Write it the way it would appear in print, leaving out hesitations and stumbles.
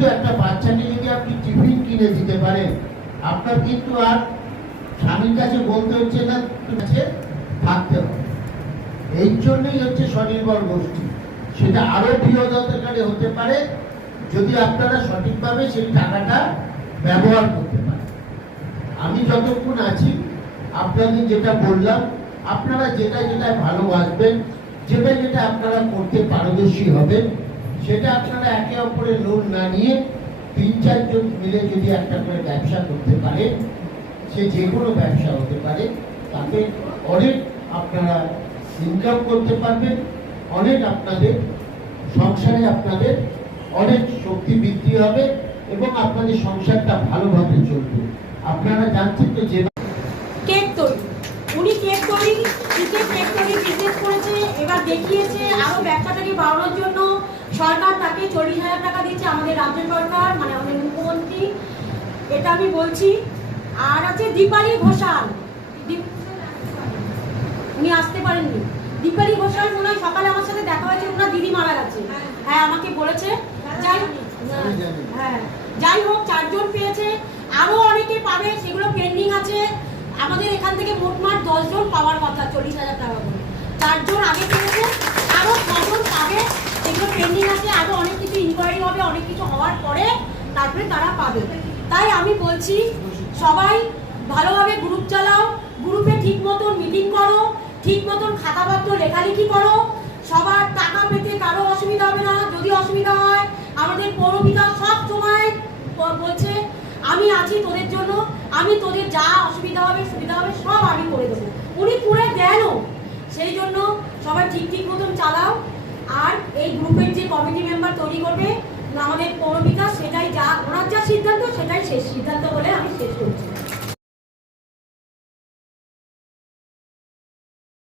কিন্তু একটা বাচ্চাকে যদি আপনি টিফিন কিনে দিতে পারেন, আপনার কিন্তু আর স্বামীর কাছে বলতে হচ্ছে না, থাকতে হবে। এই জন্যই হচ্ছে স্বনির্ভর গোষ্ঠী। সেটা আরো বৃহদাকারে হতে পারে যদি আপনারা সঠিকভাবে সেই টাকাটা ব্যবহার করতে পারেন। আমি যতক্ষণ আছি আপনাদের যেটা বললাম, আপনারা যেটা যেটা ভালোবাসবেন, যেটা যেটা আপনারা করতে পারদর্শী হবেন, সেটা আপনারা একে অপরের লোন না নিয়ে ৩-৪ জন মিলে যদি একটা করে ব্যবসা করতে পারেন, সে যে কোনো ব্যবসা হতে পারে, তাতে অনেক আপনারা ইনকাম করতে পারবেন, অনেক আপনাদের সংসারে আপনাদের অনেক শক্তি বৃদ্ধি হবে এবং আপনাদের সংসারটা ভালোভাবে চলবে। আপনারা জানছেন তো যে কেক তৈরি, উনি কেক তৈরি বিজনেস করেছে, এবার দেখিয়েছে আরো ব্যবসাটাকে বাড়ানোর জন্য সরকার তাকে 40,000 টাকা দিচ্ছে, আমাদের রাজ্য সরকার, মানে আমাদের মুখ্যমন্ত্রী। এটা আমি বলছি। আর আছে দীপালি ঘোষাল, উনি আসতে পারেননি। দীপালি ঘোষাল মনে হয় সকালে আমার সাথে দেখা হয়েছে, ওনার দিদি মারা গেছে। হ্যাঁ, আমাকে বলেছে। যাই হোক, 4 জন পেয়েছে, আরো অনেকে পাবে, সেগুলো পেন্ডিং আছে। আমাদের এখান থেকে মোটমাট 10 জন পাওয়ার কথা, 40,000 টাকা করে। 4 জন আগে পেয়েছে, আরো 6 জন পাবে, সেগুলো পেন্ডিং আছে। আরো অনেক কিছু ইনকোয়ারি হবে, অনেক কিছু হওয়ার পরে তারপরে তারা পাবে। তাই আমি বলছি, সবাই ভালোভাবে গ্রুপ চালাও, গ্রুপে ঠিক মতন মিটিং করো, ঠিক মতন খাতাপত্র লেখালেখি করো। সবার টাকা পেতে কারো অসুবিধা হবে না। যদি অসুবিধা হয়, আমাদের পৌর বিকাশ সব সময় বলছে আমি আছি তোদের জন্য, আমি তোদের যা অসুবিধা হবে সুবিধা হবে সব আমি করে দেবো। উনি করে দেনও। সেই জন্য সবাই ঠিক মতন চালাও। আর এই গ্রুপের যে কমিটি মেম্বার তৈরি করবে আমাদের পৌর বিকাশ, সেটাই ওনার যা সিদ্ধান্ত সেটাই শেষ সিদ্ধান্ত বলে আমি শেষ করছি।